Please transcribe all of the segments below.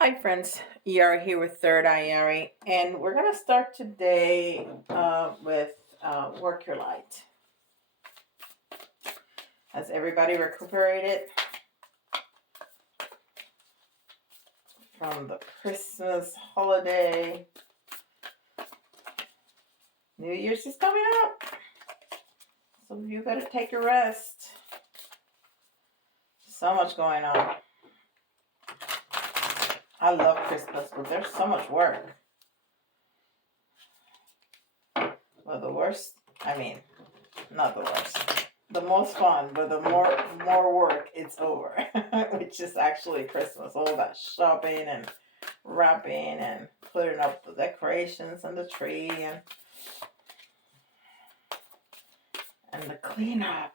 Hi friends, Yari here with Third Eye Yari, and we're going to start today with Work Your Light. Has everybody recuperated from the Christmas holiday? New Year's is coming up, so you got to take a rest. So much going on. I love Christmas, but there's so much work. Well, the worst, not the worst. The most fun, but the more work it's over, which is actually Christmas. All that shopping and wrapping and putting up the decorations and the tree and the cleanup.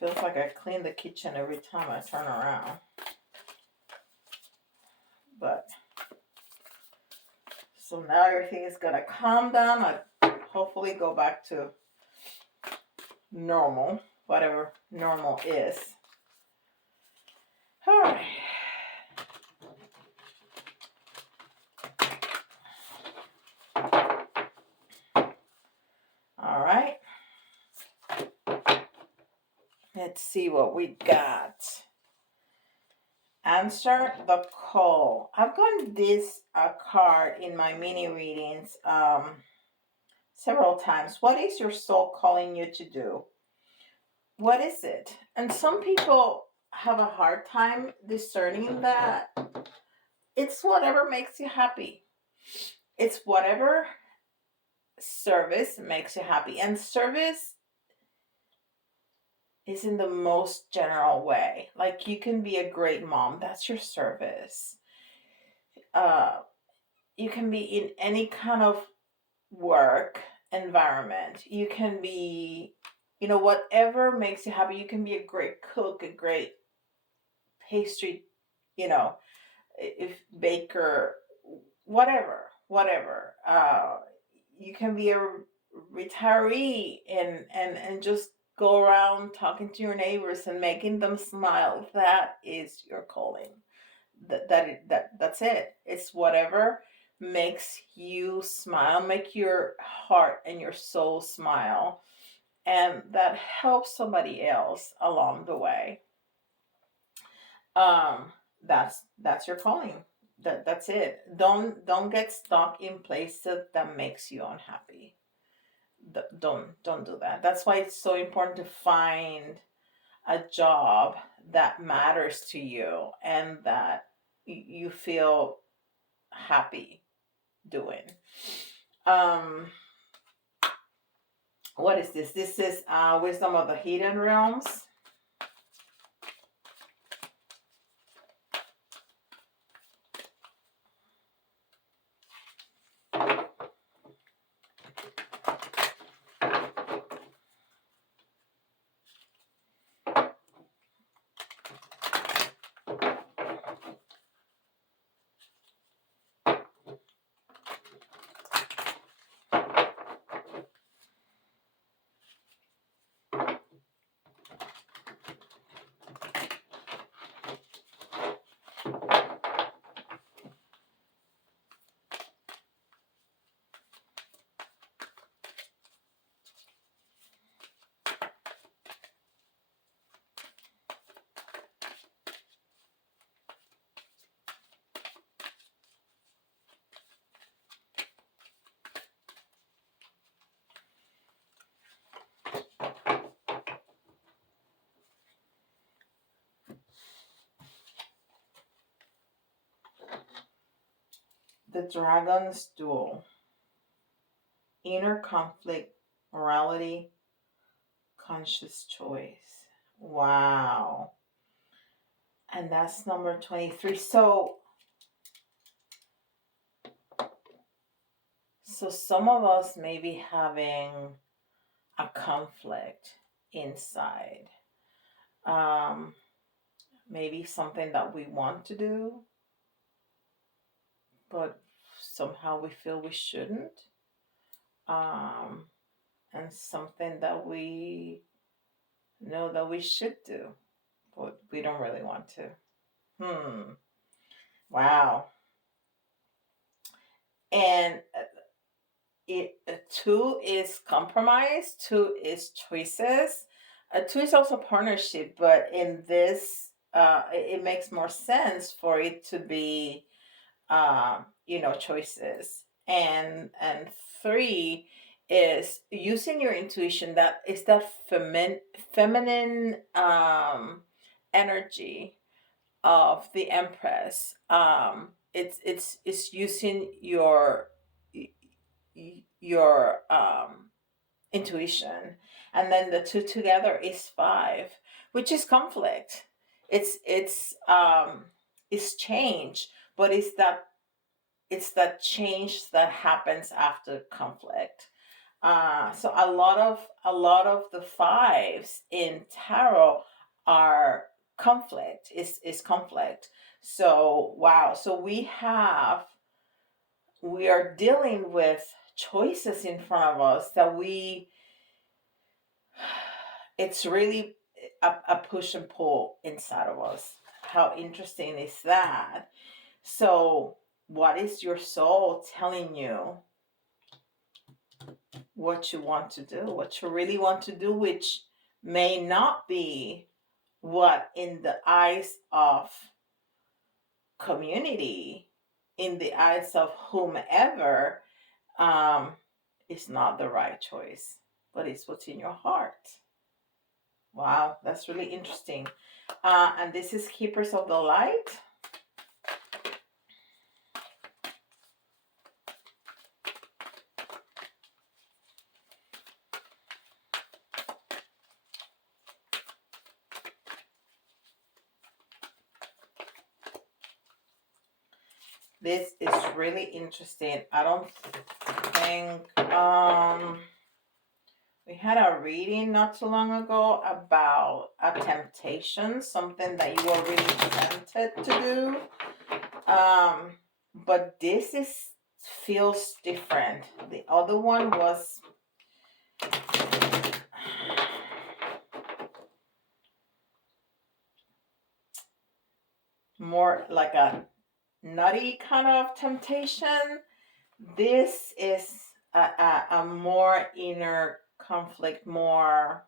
It feels like I clean the kitchen every time I turn around. But so now everything is gonna calm down. I hopefully go back to normal, whatever normal is. All right. All right. Let's see what we got. Answer the call. I've gotten this card in my mini readings several times. What is your soul calling you to do? What is it? And some people have a hard time discerning that. It's whatever makes you happy. It's whatever service makes you happy. And service is in the most general way. Like, you can be a great mom. That's your service. You can be in any kind of work environment. You can be, whatever makes you happy. You can be a great cook, a great pastry, if baker, whatever. You can be a retiree and just go around talking to your neighbors and making them smile. That is your calling. That's it. It's whatever makes you smile, make your heart and your soul smile, and that helps somebody else along the way. That's your calling. That's it. Don't get stuck in places that makes you unhappy. Don't do that. That's why it's so important to find a job that matters to you and that you feel happy doing. What is this? This is Wisdom of the Hidden Realms. The Dragon's Duel. Inner conflict, morality, conscious choice. Wow. And that's number 23. So some of us may be having a conflict inside. Maybe something that we want to do, but somehow we feel we shouldn't. And something that we know that we should do, but we don't really want to. Wow. And two is compromise, two is choices. Two is also partnership, but in this, it makes more sense for it to be, choices. And three is using your intuition. That is that feminine energy of the Empress. It's using your intuition, and then the two together is five, which is conflict. It's change, but it's that change that happens after conflict. So a lot of the fives in tarot are conflict, is conflict. So wow, so we are dealing with choices in front of us that it's really a push and pull inside of us. How interesting is that? So what is your soul telling you what you want to do, what you really want to do, which may not be what in the eyes of community, in the eyes of whomever, um, is not the right choice, but it's what's in your heart. Wow, that's really interesting. And this is Keepers of the Light. This is really interesting. I don't think we had a reading not too long ago about a temptation, something that you were really tempted to do. But this feels different. The other one was more like a nutty kind of temptation. This is a more inner conflict, more,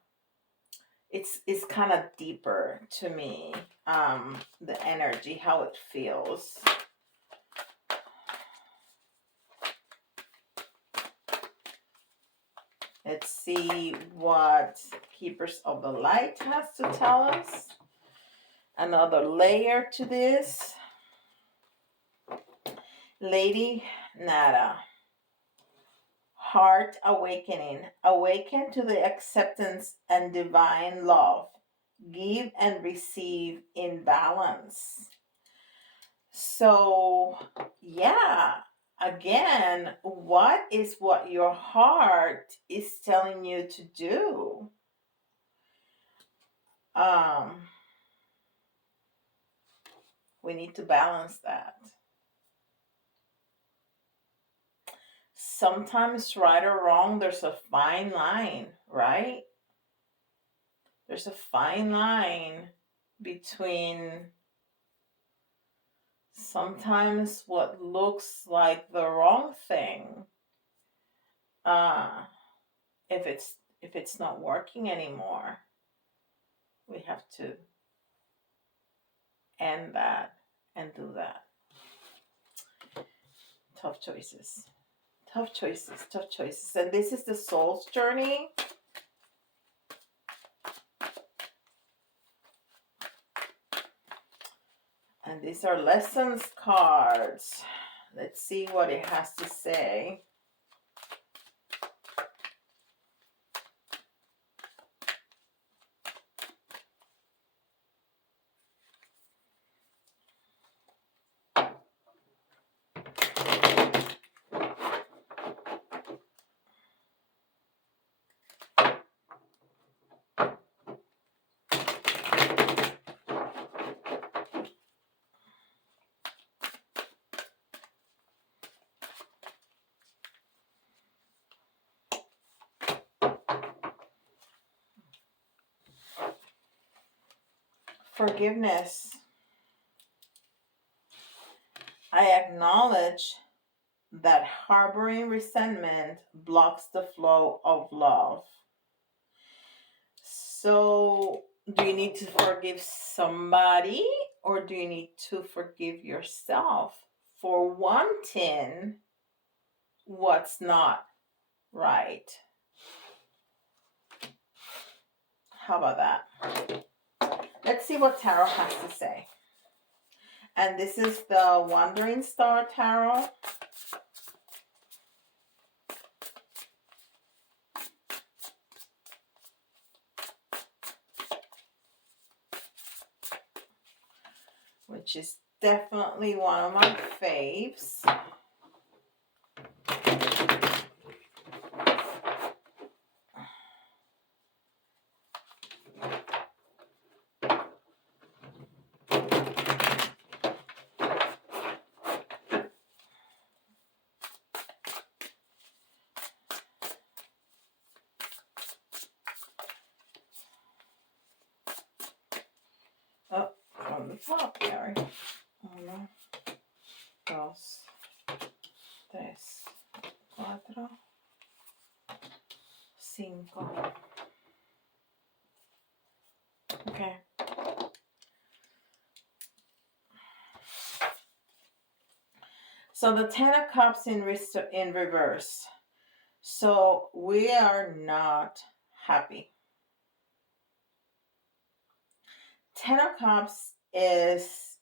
it's kind of deeper to me. The energy, how it feels. Let's see what Keepers of the Light has to tell us. Another layer to this. Lady Nada. Heart awakening. Awaken to the acceptance and divine love. Give and receive in balance. So, yeah, again, what is what your heart is telling you to do? We need to balance that. Sometimes, right or wrong, there's a fine line, right? There's a fine line between sometimes what looks like the wrong thing, uh, if it's not working anymore, we have to end that and do that. Tough choices. Tough choices, tough choices. And this is the soul's journey. And these are lessons cards. Let's see what it has to say. Forgiveness. I acknowledge that harboring resentment blocks the flow of love. So, do you need to forgive somebody, or do you need to forgive yourself for wanting what's not right? How about that? Let's see what Tarot has to say. And this is the Wandering Star Tarot. Which is definitely one of my faves. Oh, on the top, Gary. 1, 2, 3, 4, 5. Okay. So the Ten of Cups in reverse. So we are not happy. Ten of Cups is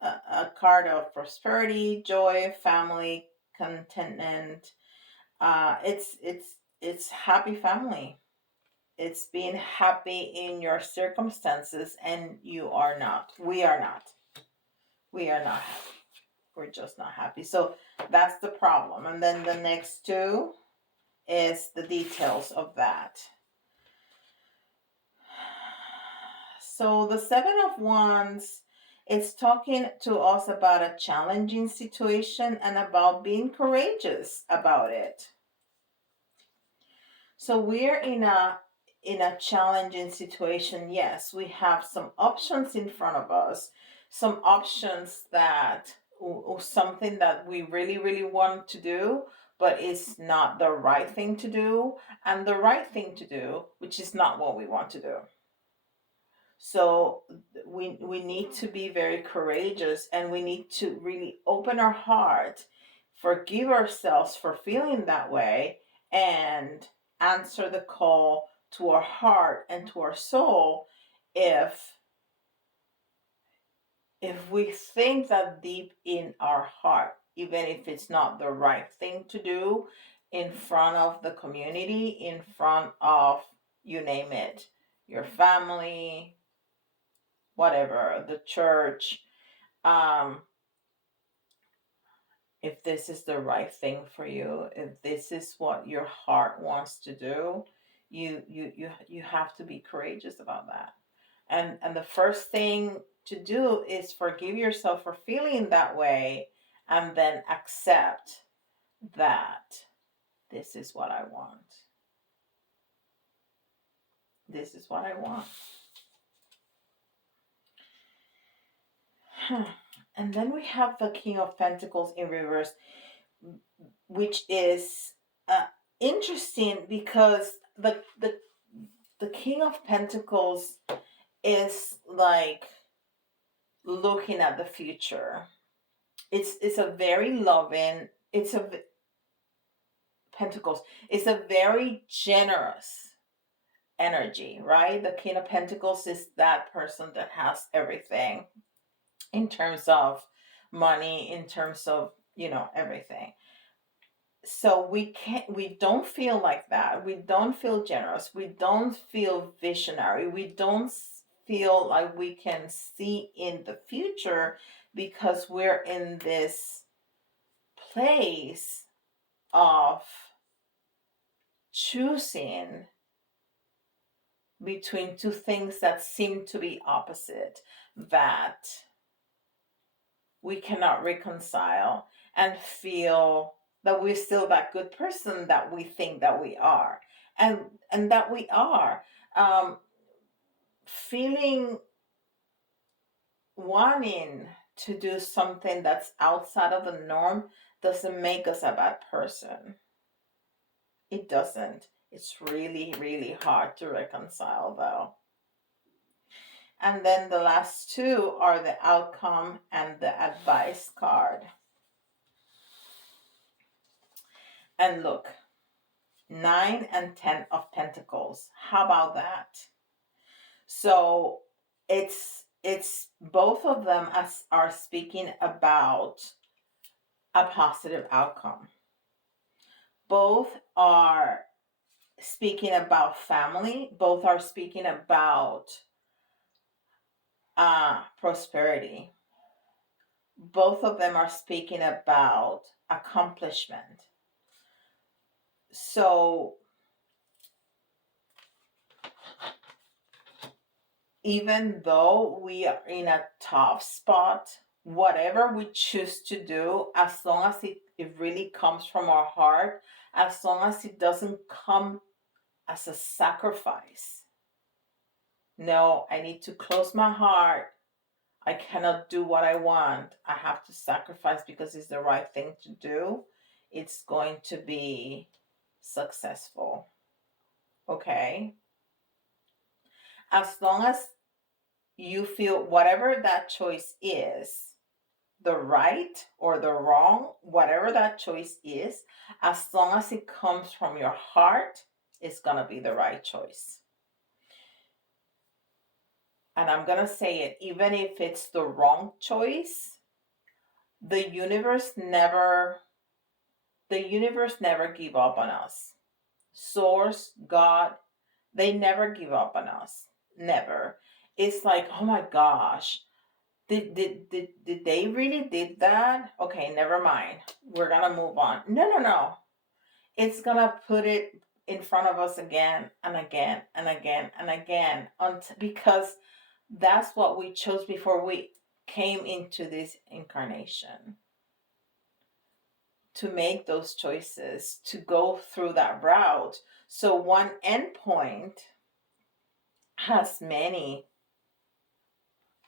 a card of prosperity, joy, family, contentment. It's happy family. It's being happy in your circumstances, and you are not. We are not. We are not happy. We're just not happy. So that's the problem. And then the next two is the details of that. So the Seven of Wands is talking to us about a challenging situation and about being courageous about it. So we're in a challenging situation. Yes, we have some options in front of us, some options that or something that we really want to do, but it's not the right thing to do, and the right thing to do, which is not what we want to do. So we need to be very courageous, and we need to really open our heart, forgive ourselves for feeling that way, and answer the call to our heart and to our soul if we think that deep in our heart, even if it's not the right thing to do, in front of the community, in front of, you name it, your family, whatever, the church, if this is the right thing for you, if this is what your heart wants to do, you have to be courageous about that. And the first thing to do is forgive yourself for feeling that way, and then accept that this is what I want. This is what I want. And then we have the King of Pentacles in reverse, which is interesting because the King of Pentacles is like looking at the future. It's a very loving. It's a Pentacles. It's a very generous energy, right? The King of Pentacles is that person that has everything in terms of money, in terms of, everything. So we don't feel like that. We don't feel generous. We don't feel visionary. We don't feel like we can see in the future, because we're in this place of choosing between two things that seem to be opposite, that we cannot reconcile, and feel that we're still that good person that we think that we are, and that we are, feeling, wanting to do something that's outside of the norm doesn't make us a bad person. It doesn't. It's really, really hard to reconcile, though. And then the last two are the outcome and the advice card. And look, 9 and 10 of Pentacles. How about that? So it's both of them are speaking about a positive outcome. Both are speaking about family. Both are speaking about prosperity. Both of them are speaking about accomplishment. So even though we are in a tough spot, whatever we choose to do, as long as it really comes from our heart, as long as it doesn't come as a sacrifice. No, I need to close my heart. I cannot do what I want. I have to sacrifice because it's the right thing to do. It's going to be successful. Okay? As long as you feel whatever that choice is, the right or the wrong, whatever that choice is, as long as it comes from your heart, it's going to be the right choice. And I'm going to say it, even if it's the wrong choice, the universe never give up on us. Source, God, they never give up on us. Never. It's like, oh my gosh, did they really did that? Okay, never mind. We're gonna move on. No. It's gonna put it in front of us again and again and again and again because that's what we chose before we came into this incarnation. To make those choices, to go through that route. So one endpoint has many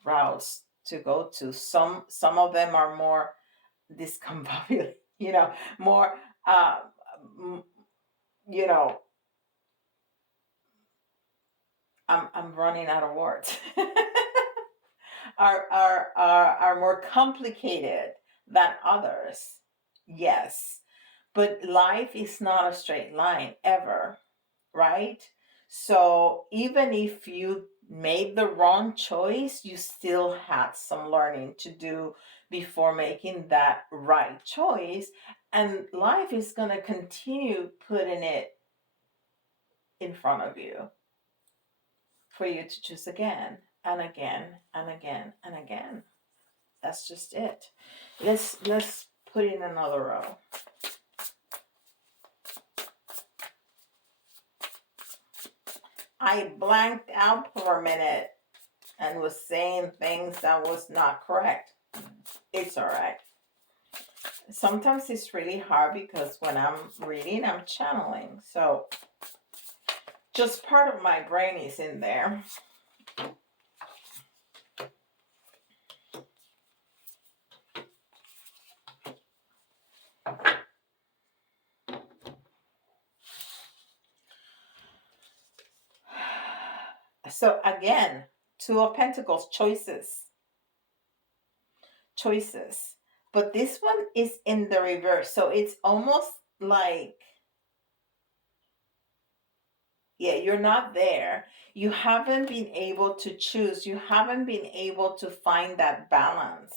routes to go to. Some of them are more discombobulated, more you know, I'm running out of words. are more complicated than others. Yes. But life is not a straight line ever, right? So even if you made the wrong choice, you still had some learning to do before making that right choice. And life is going to continue putting it in front of you for you to choose again and again and again and again. That's just it. Let's put in another row. I blanked out for a minute and was saying things that was not correct. It's all right. Sometimes it's really hard because when I'm reading, I'm channeling. So just part of my brain is in there. So again, Two of Pentacles, choices. But this one is in the reverse. So it's almost like, yeah, you're not there. You haven't been able to choose. You haven't been able to find that balance.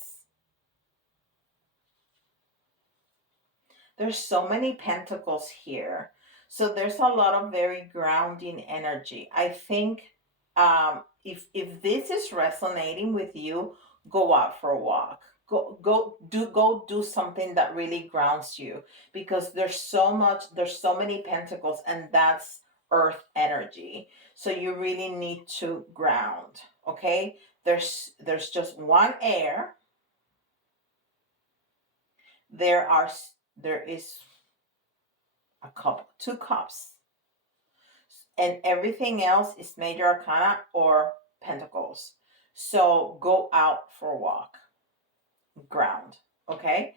There's so many pentacles here. So there's a lot of very grounding energy. I think if this is resonating with you, go out for a walk. Go do something that really grounds you, because there's so many pentacles, and that's earth energy. So you really need to ground, okay? There's just one air. There is a cup, two cups, and everything else is major arcana or pentacles. So go out for a walk. ground. Okay,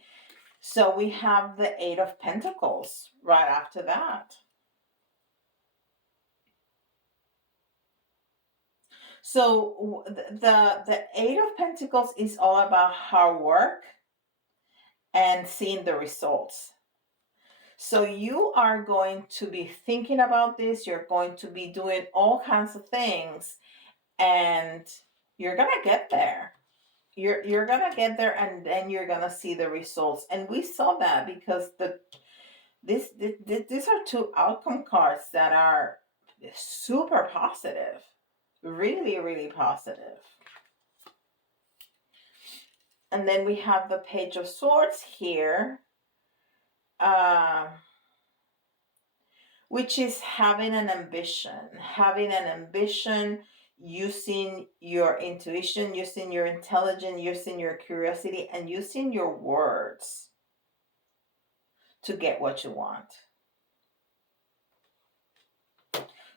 so we have the Eight of Pentacles right after that. So the Eight of Pentacles is all about hard work and seeing the results. So you are going to be thinking about this, you're going to be doing all kinds of things, and you're gonna get there. You're gonna get there, and then you're gonna see the results. And we saw that because these are two outcome cards that are super positive, really, really positive. And then we have the Page of Swords here, which is having an ambition, using your intuition, using your intelligence, using your curiosity, and using your words to get what you want.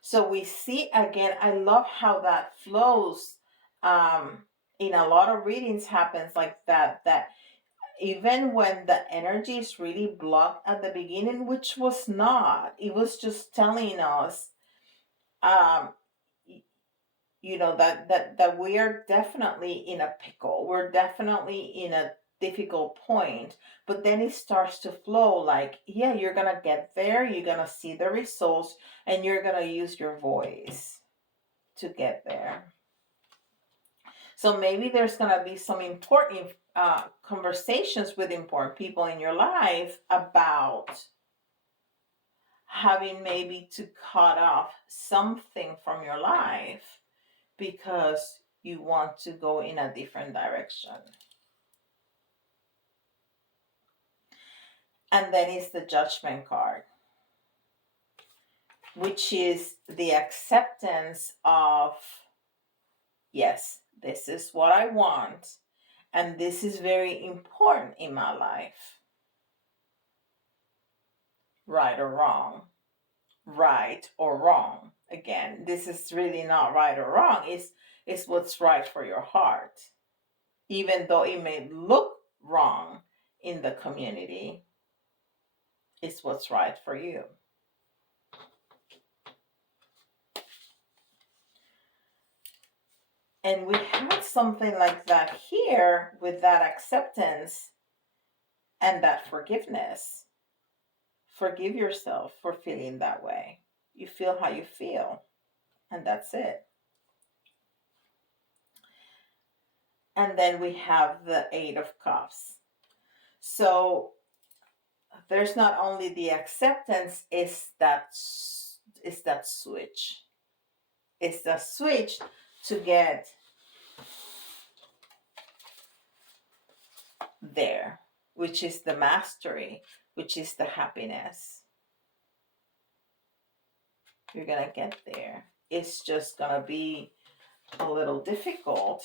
So we see again, I love how that flows. In a lot of readings happens like that, that even when the energy is really blocked at the beginning, which was not, it was just telling us, um, that we are definitely in a pickle. We're definitely in a difficult point, but then it starts to flow like, yeah, you're gonna get there, you're gonna see the results, and you're gonna use your voice to get there. So maybe there's gonna be some important conversations with important people in your life about having maybe to cut off something from your life because you want to go in a different direction. And then is the Judgment card, which is the acceptance of, yes, this is what I want, and this is very important in my life. Right or wrong. Right or wrong. Again, this is really not right or wrong. It's what's right for your heart. Even though it may look wrong in the community, it's what's right for you. And we had something like that here with that acceptance and that forgiveness. Forgive yourself for feeling that way. You feel how you feel, and that's it. And then we have the Eight of Cups. So there's not only the acceptance, it's that switch. It's the switch to get there, which is the mastery, which is the happiness. You're gonna get there. It's just gonna be a little difficult.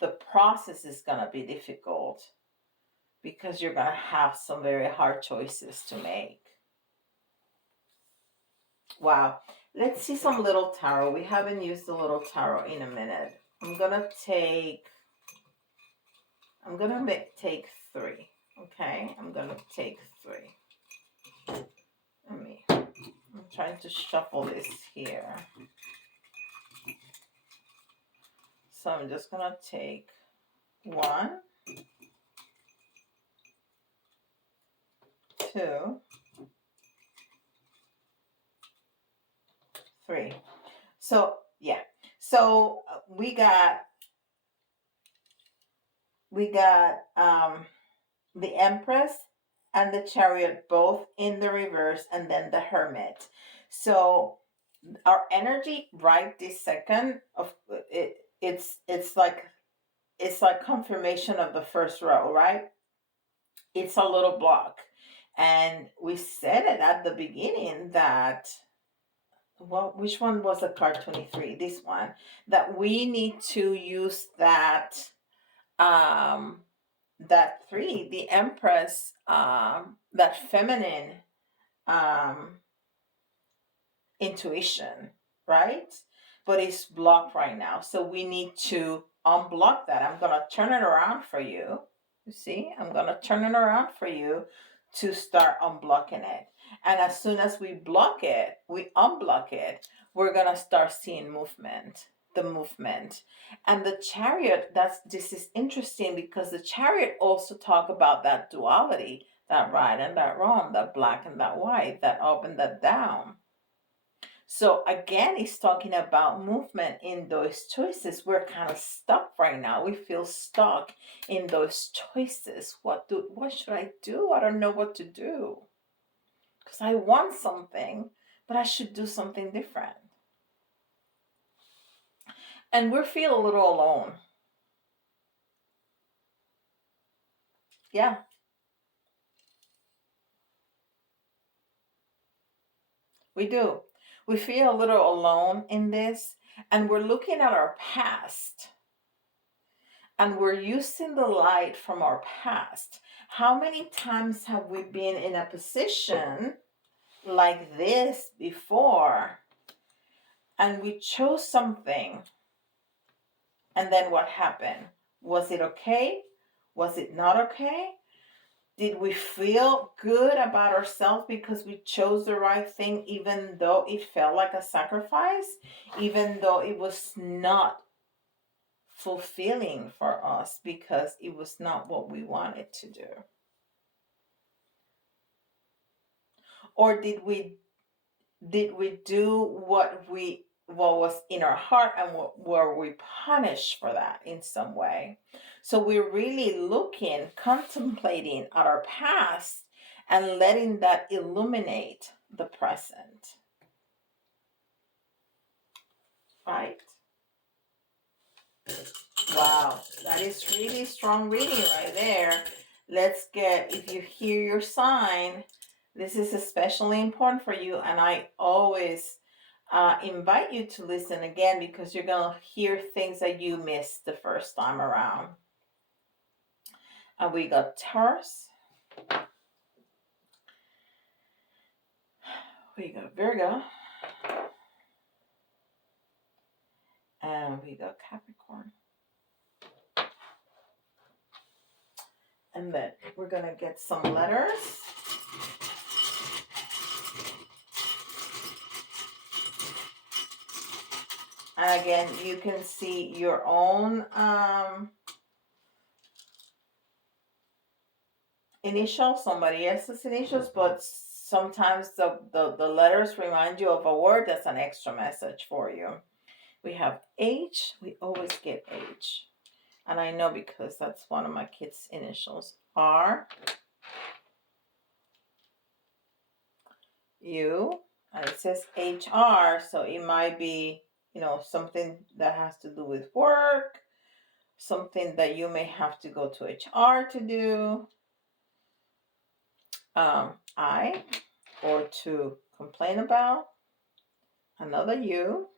The process is gonna be difficult because you're gonna have some very hard choices to make. Wow. Let's see some little tarot. We haven't used the little tarot in a minute. I'm gonna take 3. Okay, I'm gonna take 3. I'm trying to shuffle this here. So I'm just gonna take 1, 2, 3. So yeah. So we got the Empress and the Chariot both in the reverse, and then the Hermit. So our energy right this second of it, it's like confirmation of the first row, right? It's a little block. And we said it at the beginning that, well, which one was the card 23? This one, that we need to use that 3, the Empress, that feminine intuition, right? But it's blocked right now. So we need to unblock that. I'm going to turn it around for you. You see, I'm going to turn it around for you to start unblocking it. And as soon as we block it, we unblock it, we're going to start seeing movement, the movement. And the chariot, this is interesting because the chariot also talk about that duality, that right and that wrong, that black and that white, that up and that down. So again, he's talking about movement in those choices. We're kind of stuck right now. We feel stuck in those choices. What should I do? I don't know what to do. Because I want something, but I should do something different. And we feel a little alone. Yeah. We do. We feel a little alone in this, and we're looking at our past. And we're using the light from our past. How many times have we been in a position like this before and we chose something, and then what happened? Was it okay? Was it not okay? Did we feel good about ourselves because we chose the right thing even though it felt like a sacrifice, even though it was not fulfilling for us because it was not what we wanted to do? Or did we do what was in our heart, and were we punished for that in some way? So we're really looking, contemplating at our past and letting that illuminate the present. Right? Wow, that is really strong reading right there. Let's get, if you hear your sign, this is especially important for you, and I always invite you to listen again because you're going to hear things that you missed the first time around. And we got Taurus. We got Virgo. And we got Capricorn. And then we're going to get some letters. And again, you can see your own initials, somebody else's initials, but sometimes the letters remind you of a word that's an extra message for you. We have H. We always get H. And I know because that's one of my kids' initials. R. U. And it says HR, so it might be, something that has to do with work, something that you may have to go to HR to do. I, or to complain about. Another U.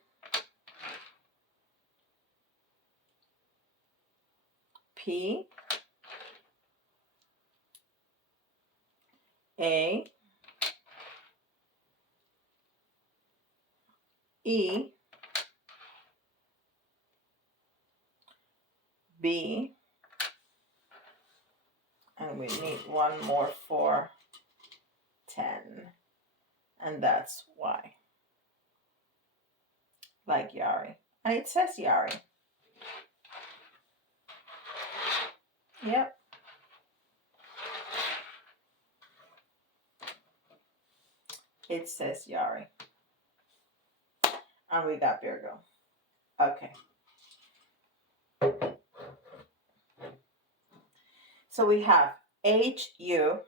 P. A. E. B. And we need one more for 10. And that's Y. Like Yari. And it says Yari. Yep. It says Yari. And we got Virgo. Okay. So we have H U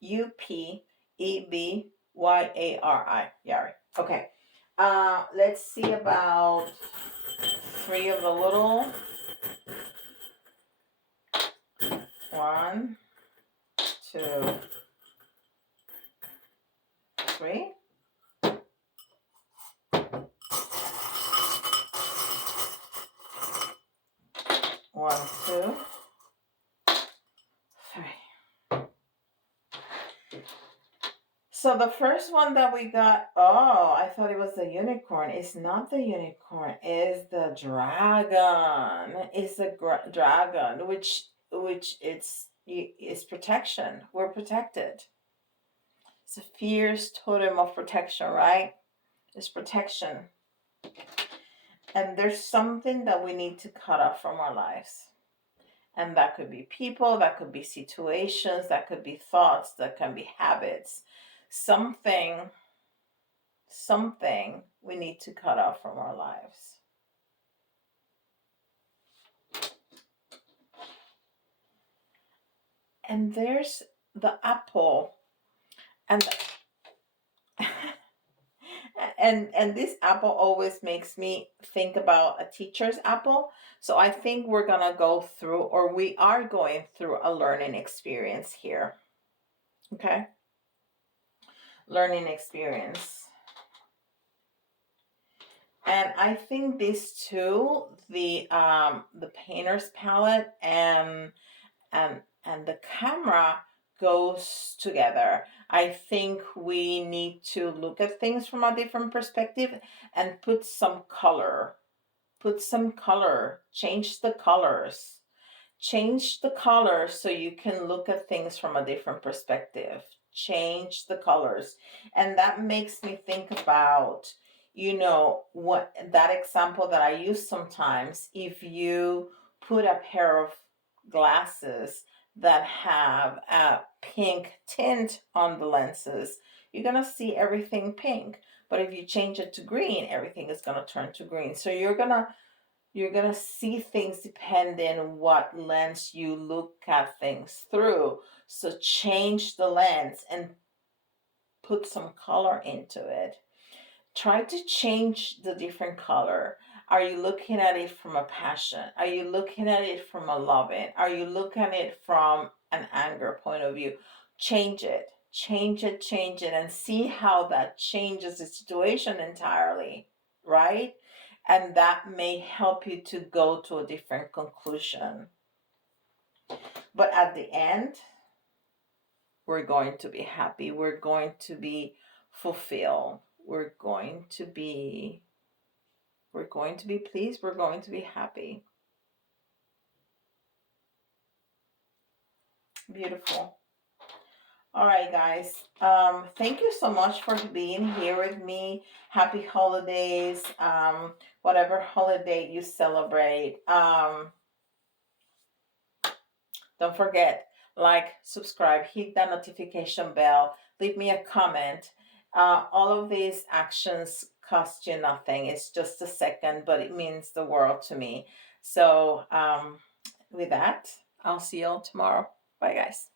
U P E B Y A R I. Yari. Okay. Let's see about 3 of the little. 1, 2, 3. 1, 2, 3. So the first one that we got, oh, I thought it was the unicorn. It's not the unicorn. It's the dragon. It's the dragon, which it's protection. We're protected. It's a fierce totem of protection, right? It's protection. And there's something that we need to cut off from our lives. And that could be people, that could be situations, that could be thoughts, that can be habits. Something we need to cut off from our lives. And there's the apple. And and this apple always makes me think about a teacher's apple. So I think we're gonna go through, or we are going through, a learning experience here. Okay? Learning experience. And I think these two, the painter's palette and the camera, goes together. I think we need to look at things from a different perspective and put some color. Change the colors. Change the colors so you can look at things from a different perspective. Change the colors. And that makes me think about, what that example that I use sometimes. If you put a pair of glasses that have a pink tint on the lenses, you're going to see everything pink. But if you change it to green, everything is going to turn to green. So you're gonna see things depending on what lens you look at things through. So change the lens and put some color into it. Try to change the different color. Are you looking at it from a passion? Are you looking at it from a loving? Are you looking at it from an anger point of view? Change it, and see how that changes the situation entirely, right? And that may help you to go to a different conclusion. But at the end, we're going to be happy. We're going to be fulfilled. We're going to be pleased. We're going to be happy. Beautiful. All right, guys. Thank you so much for being here with me. Happy holidays. Whatever holiday you celebrate. Don't forget, like, subscribe, hit that notification bell, leave me a comment. All of these actions cost you nothing. It's just a second, but it means the world to me. So, with that, I'll see you all tomorrow. Bye, guys.